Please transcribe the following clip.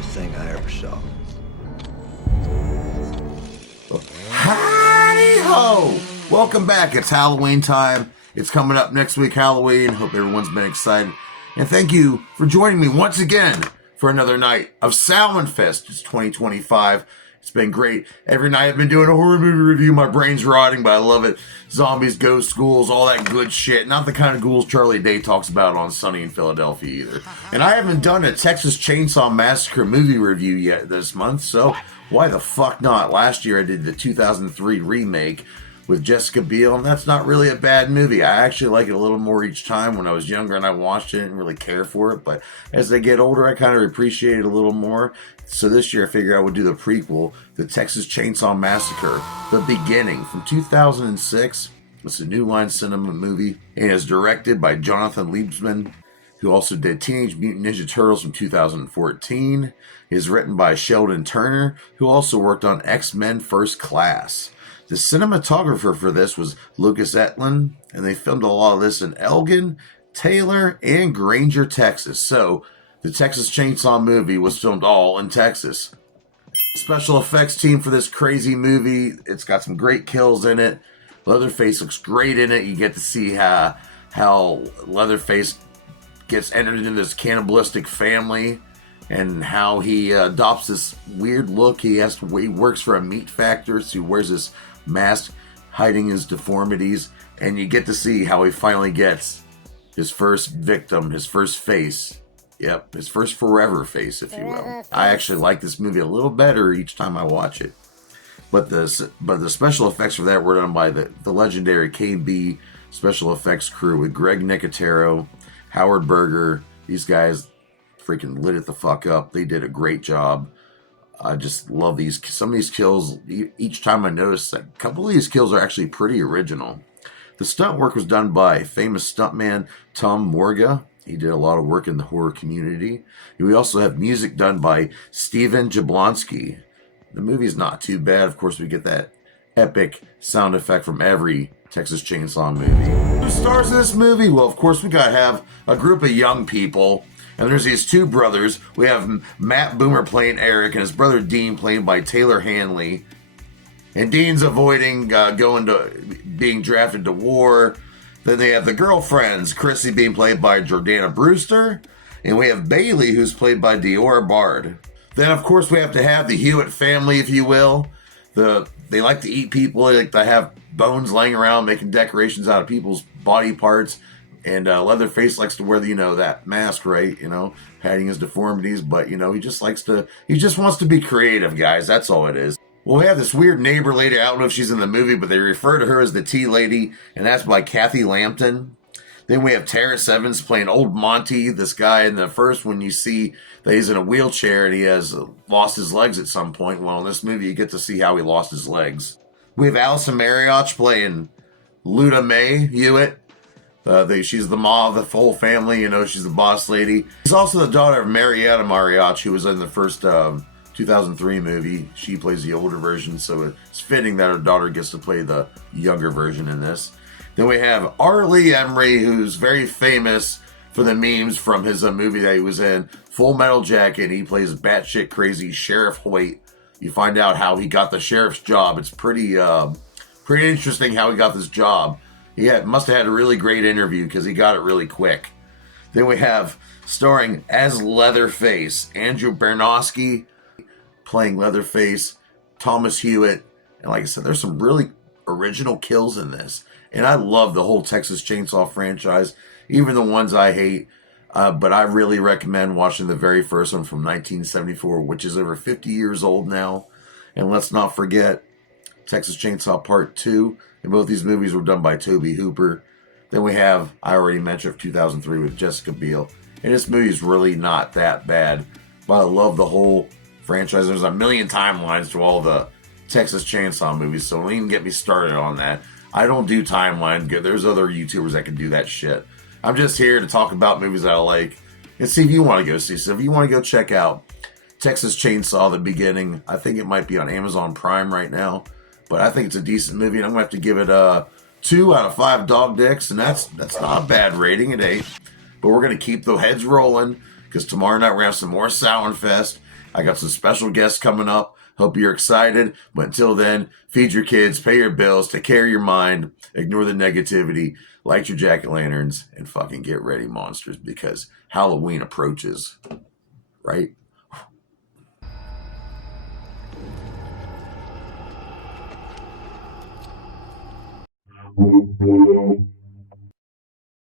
scariest thing I ever saw. Hi-ho! Welcome back. It's Halloween time. It's coming up next week, Halloween. Hope everyone's been excited. And thank you for joining me once again for another night of Samhain Fest. It's 2025. It's been great. Every night I've been doing a horror movie review. My brain's rotting, but I love it. Zombies, ghosts, ghouls, all that good shit. Not the kind of ghouls Charlie Day talks about on Sunny in Philadelphia either. And I haven't done a Texas Chainsaw Massacre movie review yet this month, so why the fuck not? Last year I did the 2003 remake with Jessica Biel, and that's not really a bad movie. I actually like it a little more each time. When I was younger and I watched it, I didn't really care for it, but as I get older, I kind of appreciate it a little more. So this year I figured I would do the prequel, the Texas Chainsaw Massacre, The Beginning, from 2006. It's a New Line Cinema movie, and it's directed by Jonathan Liebesman, who also did Teenage Mutant Ninja Turtles from 2014. It is written by Sheldon Turner, who also worked on X-Men First Class. The cinematographer for this was Lucas Etlin, and they filmed a lot of this in Elgin, Taylor, and Granger, Texas. So, the Texas Chainsaw movie was filmed all in Texas. Special effects team for this crazy movie. It's got some great kills in it. Leatherface looks great in it. You get to see how Leatherface gets entered into this cannibalistic family and how he adopts this weird look. He works for a meat factory, so he wears this mask hiding his deformities, and you get to see how he finally gets his first victim, his first face. Yep, his first forever face, if you will. I actually like this movie a little better each time I watch it. But the special effects for that were done by the legendary KB special effects crew with Greg Nicotero, Howard Berger. These guys freaking lit it the fuck up. They did a great job. I just love some of these kills. Each time I notice that a couple of these kills are actually pretty original. The stunt work was done by famous stuntman Tom Morga. He did a lot of work in the horror community. And we also have music done by Steven Jablonski. The movie's not too bad. Of course, we get that epic sound effect from every Texas Chainsaw movie. Who stars in this movie? Well, of course, we gotta have a group of young people. And there's these two brothers. We have Matt Boomer playing Eric and his brother Dean played by Taylor Hanley. And Dean's avoiding being drafted to war. Then they have the girlfriends, Chrissy being played by Jordana Brewster. And we have Bailey, who's played by Deora Bard. Then, of course, we have to have the Hewitt family, if you will. They like to eat people. They like to have bones laying around, making decorations out of people's body parts. And Leatherface likes to wear that mask, right? Hiding his deformities. But, he just wants to be creative, guys. That's all it is. Well, we have this weird neighbor lady. I don't know if she's in the movie, but they refer to her as the Tea Lady. And that's by Kathy Lampton. Then we have Terrence Evans playing Old Monty, this guy in the first one. You see that he's in a wheelchair and he has lost his legs at some point. Well, in this movie, you get to see how he lost his legs. We have Allison Marriott playing Luda Mae Hewitt. She's the ma of the whole family, she's the boss lady. She's also the daughter of Marietta Marriott, who was in the first 2003 movie. She plays the older version, so it's fitting that her daughter gets to play the younger version in this. Then we have R. Lee Emery, who's very famous for the memes from his movie that he was in, Full Metal Jacket. He plays batshit crazy Sheriff Hoyt. You find out how he got the sheriff's job. It's pretty interesting how he got this job. He must have had a really great interview because he got it really quick. Then we have, starring as Leatherface, Andrew Bernowski playing Leatherface, Thomas Hewitt. And like I said, there's some really original kills in this. And I love the whole Texas Chainsaw franchise, even the ones I hate. But I really recommend watching the very first one from 1974, which is over 50 years old now. And let's not forget Texas Chainsaw Part 2. And both these movies were done by Tobe Hooper. Then we have, I already mentioned, 2003 with Jessica Biel. And this movie's really not that bad. But I love the whole franchise. There's a million timelines to all the Texas Chainsaw movies, so don't even get me started on that. I don't do timeline. There's other YouTubers that can do that shit. I'm just here to talk about movies that I like and see if you want to go see. So if you want to go check out Texas Chainsaw: The Beginning, I think it might be on Amazon Prime right now. But I think it's a decent movie, and I'm going to have to give it a 2 out of 5 dog dicks, and that's not a bad rating at 8. But we're going to keep the heads rolling, because tomorrow night we're going to have some more Samhain Fest, I got some special guests coming up. Hope you're excited. But until then, feed your kids, pay your bills, take care of your mind, ignore the negativity, light your jack-o'-lanterns, and fucking get ready, monsters, because Halloween approaches, right? Hello.